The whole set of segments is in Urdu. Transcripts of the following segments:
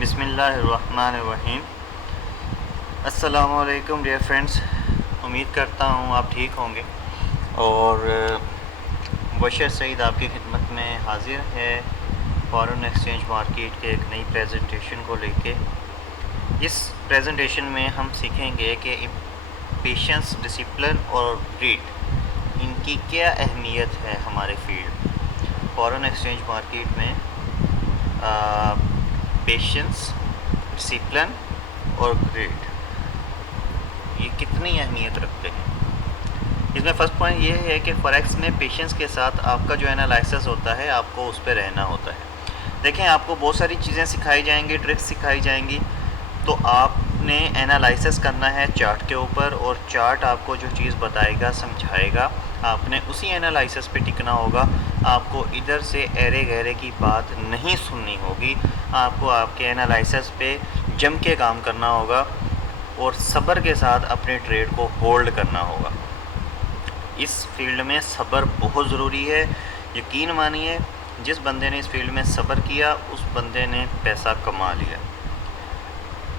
بسم اللہ الرحمن الرحیم۔ السلام علیکم ڈیئر فرینڈس، امید کرتا ہوں آپ ٹھیک ہوں گے، اور بشر سعید آپ کی خدمت میں حاضر ہے فارن ایکسچینج مارکیٹ کے ایک نئی پریزنٹیشن کو لے کے۔ اس پریزنٹیشن میں ہم سیکھیں گے کہ پیشنس، ڈسپلن اور گریڈ، ان کی کیا اہمیت ہے ہمارے فیلڈ فارن ایکسچینج مارکیٹ میں۔ پیشنس، ڈسپلن اور گریڈ یہ کتنی اہمیت رکھتے ہیں۔ اس میں فرسٹ پوائنٹ یہ ہے کہ فوریکس میں پیشنس کے ساتھ آپ کا جو انالائسس ہوتا ہے، آپ کو اس پہ رہنا ہوتا ہے۔ دیکھیں، آپ کو بہت ساری چیزیں سکھائی جائیں گی، ٹرکس سکھائی جائیں گی، تو آپ نے انالائسس کرنا ہے چارٹ کے اوپر، اور چارٹ آپ کو جو چیز بتائے گا، سمجھائے گا، آپ نے اسی انالائسس پہ ٹکنا ہوگا۔ آپ کو ادھر سے ایرے گہرے کی بات نہیں سننی ہوگی، آپ کو آپ کے انالائسس پہ جم کے کام کرنا ہوگا، اور صبر کے ساتھ اپنے ٹریڈ کو ہولڈ کرنا ہوگا۔ اس فیلڈ میں صبر بہت ضروری ہے۔ یقین مانیے، جس بندے نے اس فیلڈ میں صبر کیا، اس بندے نے پیسہ کما لیا۔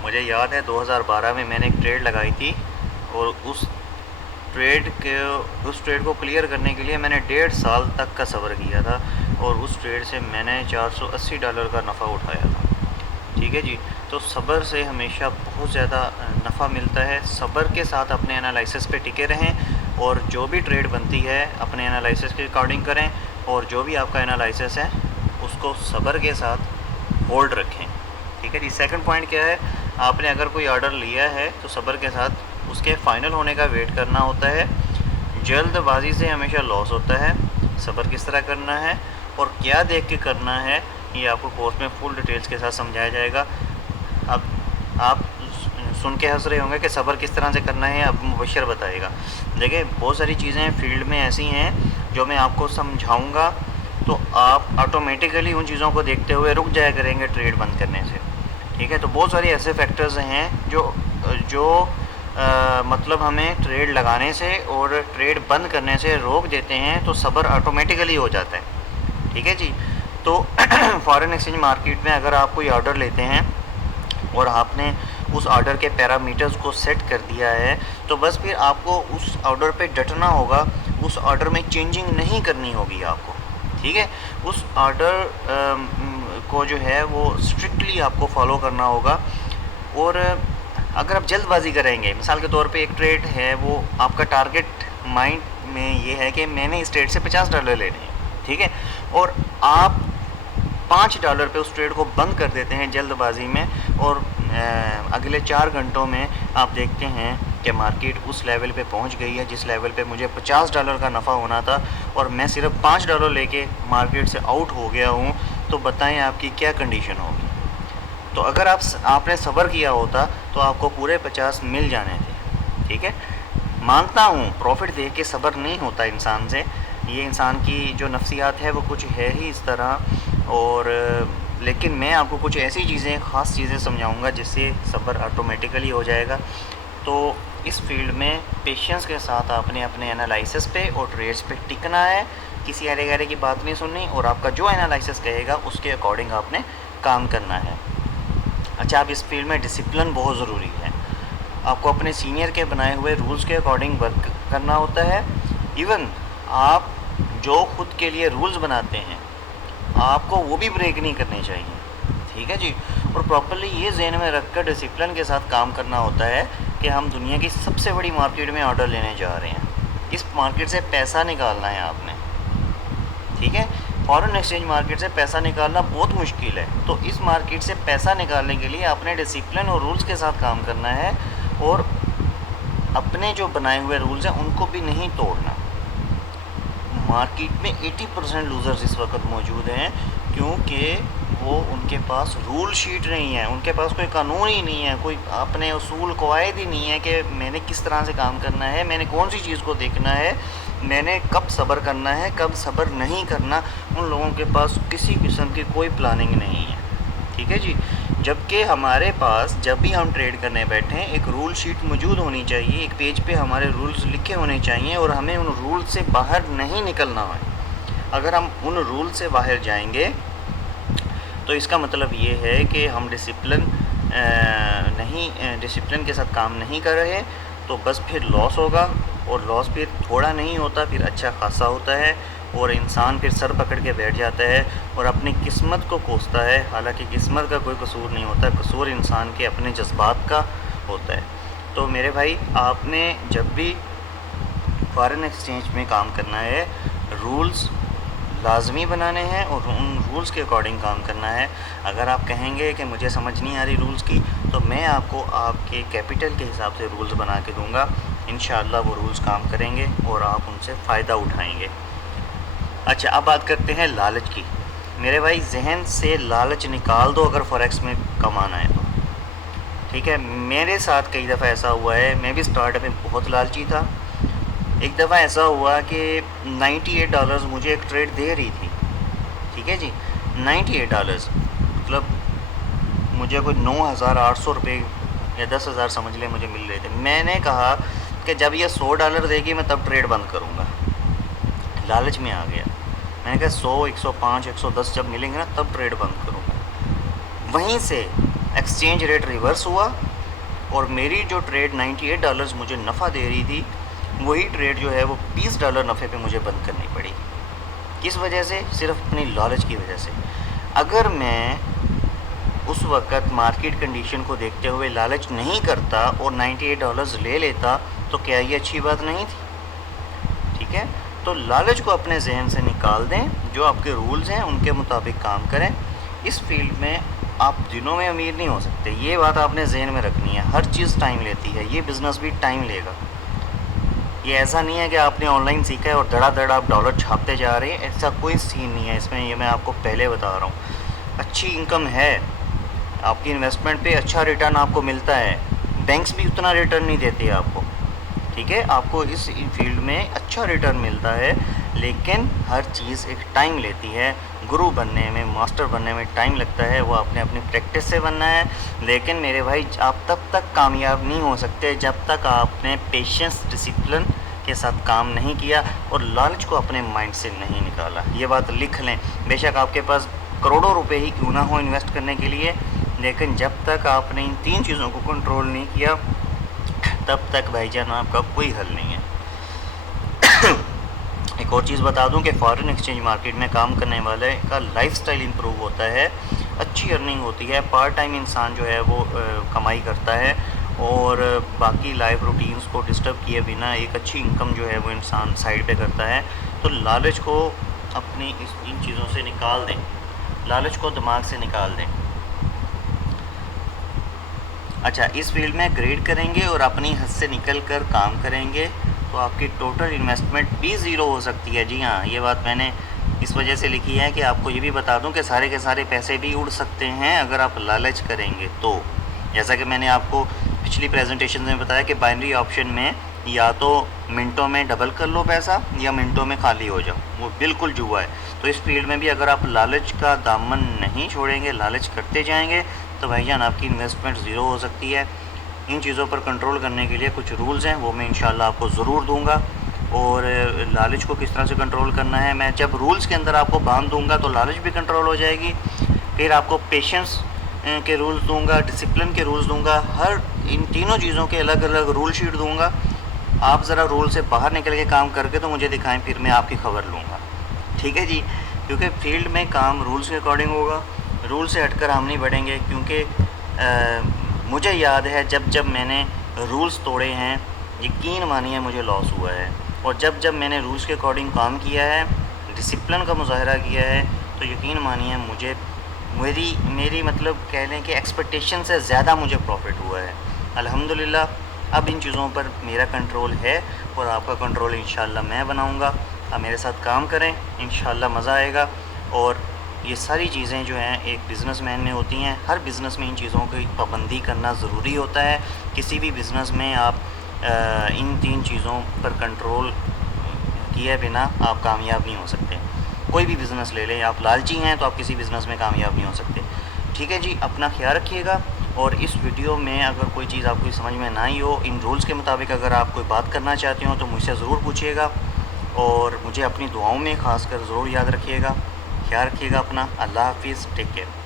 مجھے یاد ہے 2012 میں نے ایک ٹریڈ لگائی تھی، اور اس ٹریڈ کو کلیئر کرنے کے لیے میں نے 1.5 سال تک کا صبر کیا تھا، اور اس ٹریڈ سے میں نے $480 کا نفع اٹھایا تھا۔ ٹھیک ہے جی، تو صبر سے ہمیشہ بہت زیادہ نفع ملتا ہے۔ صبر کے ساتھ اپنے انالائسس پہ ٹکے رہیں، اور جو بھی ٹریڈ بنتی ہے اپنے انالائسس کے اکارڈنگ کریں، اور جو بھی آپ کا انالائسس ہے اس کو صبر کے ساتھ ہولڈ رکھیں۔ ٹھیک ہے جی۔ سیکنڈ پوائنٹ کیا ہے، آپ نے اگر کوئی آرڈر لیا ہے تو صبر کے ساتھ اس کے فائنل ہونے کا ویٹ کرنا ہوتا ہے۔ جلد بازی سے ہمیشہ لاس ہوتا ہے۔ صبر کس طرح کرنا ہے اور کیا دیکھ کے کرنا ہے، یہ آپ کو کورس میں فل ڈیٹیلز کے ساتھ سمجھایا جائے گا۔ اب آپ سن کے ہنس رہے ہوں گے کہ صبر کس طرح سے کرنا ہے، اب مبشر بتائے گا۔ دیکھیں، بہت ساری چیزیں فیلڈ میں ایسی ہیں جو میں آپ کو سمجھاؤں گا، تو آپ آٹومیٹیکلی ان چیزوں کو دیکھتے ہوئے رک جایا کریں گے ٹریڈ بند کرنے سے۔ ٹھیک ہے، تو بہت سارے ایسے فیکٹرز ہیں جو مطلب ہمیں ٹریڈ لگانے سے اور ٹریڈ بند کرنے سے روک دیتے ہیں، تو صبر آٹومیٹیکلی ہو جاتا ہے۔ ٹھیک ہے جی۔ تو فارن ایکسچینج مارکیٹ میں اگر آپ کوئی آرڈر لیتے ہیں اور آپ نے اس آرڈر کے پیرامیٹرز کو سیٹ کر دیا ہے، تو بس پھر آپ کو اس آرڈر پہ ڈٹنا ہوگا، اس آرڈر میں چینجنگ نہیں کرنی ہوگی آپ کو۔ ٹھیک ہے، اس آرڈر کو جو ہے وہ اسٹرکٹلی آپ کو فالو کرنا ہوگا۔ اور اگر آپ جلد بازی کریں گے، مثال کے طور پہ ایک ٹریڈ ہے، وہ آپ کا ٹارگٹ مائنڈ میں یہ ہے کہ میں نے اس ٹریڈ سے $50 لینے ہیں، ٹھیک ہے، اور آپ $5 پہ اس ٹریڈ کو بند کر دیتے ہیں جلد بازی میں، اور اگلے 4 گھنٹوں میں آپ دیکھتے ہیں کہ مارکیٹ اس لیول پہ پہنچ گئی ہے جس لیول پہ مجھے $50 کا نفع ہونا تھا، اور میں صرف $5 لے کے مارکیٹ سے آؤٹ ہو گیا ہوں، تو بتائیں آپ کی کیا کنڈیشن ہوگی۔ تو اگر آپ نے صبر کیا ہوتا تو آپ کو پورے 50 مل جانے تھے۔ ٹھیک ہے، مانتا ہوں پروفٹ دیکھ کے صبر نہیں ہوتا انسان سے، یہ انسان کی جو نفسیات ہے وہ کچھ ہے ہی اس طرح، اور لیکن میں آپ کو کچھ ایسی چیزیں، خاص چیزیں سمجھاؤں گا جس سے صبر آٹومیٹیکلی ہو جائے گا۔ تو اس فیلڈ میں پیشنس کے ساتھ آپ نے اپنے انالائسس پہ اور ٹریڈس پہ ٹکنا ہے، کسی ارے گرے کی بات نہیں سننی، اور آپ کا جو انالائسس کہے گا اس کے اکارڈنگ آپ نے کام کرنا ہے۔ اچھا، اب اس فیلڈ میں ڈسپلن بہت ضروری ہے۔ آپ کو اپنے سینئر کے بنائے ہوئے رولز کے اکارڈنگ ورک کرنا ہوتا ہے۔ ایون آپ جو خود کے لیے رولز بناتے ہیں، آپ کو وہ بھی بریک نہیں کرنے چاہیے۔ ٹھیک ہے جی، اور پراپرلی یہ ذہن میں رکھ کر ڈسپلن کے ساتھ کام کرنا ہوتا ہے کہ ہم دنیا کی سب سے بڑی مارکیٹ میں آرڈر لینے جا رہے ہیں، اس مارکیٹ سے پیسہ نکالنا ہے آپ نے۔ ٹھیک ہے، فارن ایکسچینج مارکیٹ سے پیسہ نکالنا بہت مشکل ہے، تو اس مارکیٹ سے پیسہ نکالنے کے لیے آپ نے ڈسپلن اور رولز کے ساتھ کام کرنا ہے، اور اپنے جو بنائے ہوئے رولز ہیں ان کو بھی نہیں توڑنا۔ مارکیٹ میں 80% لوزرز اس وقت موجود ہیں، کیونکہ وہ ان کے پاس رول شیٹ نہیں ہے، ان کے پاس کوئی قانون ہی نہیں ہے، کوئی اپنے اصول قواعد ہی نہیں ہے کہ میں نے کس طرح سے کام کرنا ہے، میں نے کون سی چیز کو دیکھنا ہے، میں نے کب صبر کرنا ہے، کب صبر نہیں کرنا۔ ان لوگوں کے پاس کسی قسم کی کوئی پلاننگ نہیں ہے۔ ٹھیک ہے جی، جبکہ ہمارے پاس جب بھی ہم ٹریڈ کرنے بیٹھیں ایک رول شیٹ موجود ہونی چاہیے، ایک پیج پہ ہمارے رولز لکھے ہونے چاہیے، اور ہمیں ان رول سے باہر نہیں نکلنا ہے۔ اگر ہم ان رول سے باہر جائیں گے تو تو اس کا مطلب یہ ہے کہ ہم ڈسپلن کے ساتھ کام نہیں کر رہے، تو بس پھر لاس ہوگا، اور لاس پھر تھوڑا نہیں ہوتا، پھر اچھا خاصا ہوتا ہے، اور انسان پھر سر پکڑ کے بیٹھ جاتا ہے اور اپنی قسمت کو کوستا ہے، حالانکہ قسمت کا کوئی قصور نہیں ہوتا، قصور انسان کے اپنے جذبات کا ہوتا ہے۔ تو میرے بھائی، آپ نے جب بھی فارن ایکسچینج میں کام کرنا ہے، رولز لازمی بنانے ہیں اور ان رولز کے اکارڈنگ کام کرنا ہے۔ اگر آپ کہیں گے کہ مجھے سمجھ نہیں آ رہی رولز کی، تو میں آپ کو آپ کے کیپٹل کے حساب سے رولز بنا کے دوں گا، انشاءاللہ وہ رولز کام کریں گے اور آپ ان سے فائدہ اٹھائیں گے۔ اچھا، اب بات کرتے ہیں لالچ کی۔ میرے بھائی، ذہن سے لالچ نکال دو اگر فوریکس میں کمانا ہے تو، ٹھیک ہے؟ میرے ساتھ کئی دفعہ ایسا ہوا ہے، میں بھی سٹارٹ اپ میں بہت لالچی تھا۔ ایک دفعہ ایسا ہوا کہ $98 مجھے ایک ٹریڈ دے رہی تھی، ٹھیک ہے جی، $98، مطلب مجھے کوئی 9,800 روپے یا 10,000 سمجھ لیں مجھے مل رہے تھے۔ میں نے کہا کہ جب یہ $100 دے گی میں تب ٹریڈ بند کروں گا، لالچ میں آ گیا۔ میں نے کہا 100، 105، 110 جب ملیں گے نا تب ٹریڈ بند کروں گا۔ وہیں سے ایکسچینج ریٹ ریورس ہوا، اور میری جو ٹریڈ $98 مجھے نفع دے رہی تھی، وہی ٹریڈ جو ہے وہ $20 نفع پہ مجھے بند کرنی پڑی۔ کس وجہ سے؟ صرف اپنی لالچ کی وجہ سے۔ اگر میں اس وقت مارکیٹ کنڈیشن کو دیکھتے ہوئے لالچ نہیں کرتا اور $98 لے لیتا تو کیا یہ اچھی بات نہیں تھی؟ ٹھیک ہے؟ تو لالچ کو اپنے ذہن سے نکال دیں، جو آپ کے رولز ہیں ان کے مطابق کام کریں۔ اس فیلڈ میں آپ دنوں میں امیر نہیں ہو سکتے، یہ بات آپ نے ذہن میں رکھنی ہے۔ ہر چیز ٹائم لیتی ہے، یہ بزنس بھی ٹائم لے گا۔ یہ ایسا نہیں ہے کہ آپ نے آن لائن سیکھا ہے اور دڑا دڑ آپ ڈالر چھاپتے جا رہے ہیں، ایسا کوئی سین نہیں ہے اس میں، یہ میں آپ کو پہلے بتا رہا ہوں۔ اچھی انکم ہے، آپ کی انویسٹمنٹ پہ اچھا ریٹرن آپ کو ملتا ہے، بینکس بھی اتنا ریٹرن نہیں دیتے آپ کو، ٹھیک ہے؟ آپ کو اس فیلڈ میں اچھا ریٹرن ملتا ہے، لیکن ہر چیز ایک ٹائم لیتی ہے۔ گرو بننے میں، ماسٹر بننے میں ٹائم لگتا ہے، وہ آپ نے اپنی پریکٹس سے بننا ہے۔ لیکن میرے بھائی، آپ تب تک کامیاب نہیں ہو سکتے جب تک آپ نے پیشنس، ڈسپلن کے ساتھ کام نہیں کیا اور لالچ کو اپنے مائنڈ سے نہیں نکالا۔ یہ بات لکھ لیں، بے شک آپ کے پاس کروڑوں روپے ہی کیوں نہ ہو انویسٹ کرنے کے لیے، لیکن جب تک آپ نے ان 3 چیزوں کو کنٹرول نہیں کیا تب تک بھائی جان آپ کا کوئی حل نہیں ہے۔ ایک اور چیز بتا دوں کہ فارن ایکسچینج مارکیٹ میں کام کرنے والے کا لائف سٹائل امپروو ہوتا ہے، اچھی ارننگ ہوتی ہے، پارٹ ٹائم انسان جو ہے وہ کمائی کرتا ہے، اور باقی لائف روٹینز کو ڈسٹرب کیے بنا ایک اچھی انکم جو ہے وہ انسان سائڈ پہ کرتا ہے۔ تو لالچ کو اپنی ان چیزوں سے نکال دیں، لالچ کو دماغ سے نکال دیں۔ اچھا، اس فیلڈ میں گریڈ کریں گے اور اپنی حد سے نکل کر کام کریں گے تو آپ کی ٹوٹل انویسٹمنٹ بھی زیرو ہو سکتی ہے۔ جی ہاں، یہ بات میں نے اس وجہ سے لکھی ہے کہ آپ کو یہ بھی بتا دوں کہ سارے کے سارے پیسے بھی اڑ سکتے ہیں اگر آپ لالچ کریں گے تو۔ جیسا کہ میں نے آپ کو پچھلی پریزنٹیشن میں بتایا کہ بائنری آپشن میں یا تو منٹوں میں ڈبل کر لو پیسہ یا منٹوں میں خالی ہو جاؤ، وہ بالکل جوا ہے۔ تو اس فیلڈ میں بھی اگر آپ لالچ کا دامن نہیں چھوڑیں گے، لالچ کرتے جائیں گے، تو بھائی جان آپ کی انویسٹمنٹ زیرو ہو سکتی ہے۔ ان چیزوں پر کنٹرول کرنے کے لیے کچھ رولز ہیں، وہ میں انشاءاللہ آپ کو ضرور دوں گا، اور لالچ کو کس طرح سے کنٹرول کرنا ہے، میں جب رولز کے اندر آپ کو باندھ دوں گا تو لالچ بھی کنٹرول ہو جائے گی۔ پھر آپ کو پیشنس کے رولز دوں گا، ڈسپلن کے رولز دوں گا، ہر ان تینوں چیزوں کے الگ الگ رول شیٹ دوں گا۔ آپ ذرا رول سے باہر نکل کے کام کر کے تو مجھے دکھائیں، پھر میں آپ کی خبر لوں گا، ٹھیک ہے جی؟ کیونکہ فیلڈ میں کام رولز کے اکارڈنگ ہوگا، رول سے ہٹ کر ہم نہیں بڑھیں گے، کیونکہ مجھے یاد ہے جب میں نے رولز توڑے ہیں، یقین مانیے مجھے لاس ہوا ہے، اور جب میں نے رولز کے اکارڈنگ کام کیا ہے، ڈسپلن کا مظاہرہ کیا ہے، تو یقین مانیے مجھے میری مطلب کہہ لیں کہ ایکسپیکٹیشن سے زیادہ مجھے پروفٹ ہوا ہے الحمدللہ۔ اب ان چیزوں پر میرا کنٹرول ہے اور آپ کا کنٹرول انشاءاللہ میں بناؤں گا۔ آپ میرے ساتھ کام کریں، انشاءاللہ مزہ آئے گا۔ اور یہ ساری چیزیں جو ہیں ایک بزنس مین میں ہوتی ہیں، ہر بزنس میں ان چیزوں کی پابندی کرنا ضروری ہوتا ہے۔ کسی بھی بزنس میں آپ ان 3 چیزوں پر کنٹرول کیے بنا آپ کامیاب نہیں ہو سکتے۔ کوئی بھی بزنس لے لیں، آپ لالچی ہیں تو آپ کسی بزنس میں کامیاب نہیں ہو سکتے، ٹھیک ہے جی؟ اپنا خیال رکھیے گا، اور اس ویڈیو میں اگر کوئی چیز آپ کو سمجھ میں نہ آئی ہو، ان رولز کے مطابق اگر آپ کوئی بات کرنا چاہتے ہوں تو مجھ سے ضرور پوچھیے گا، اور مجھے اپنی دعاؤں میں خاص کر ضرور یاد رکھیے گا۔ خیال رکھیے گا اپنا۔ اللہ حافظ، ٹیک کیئر۔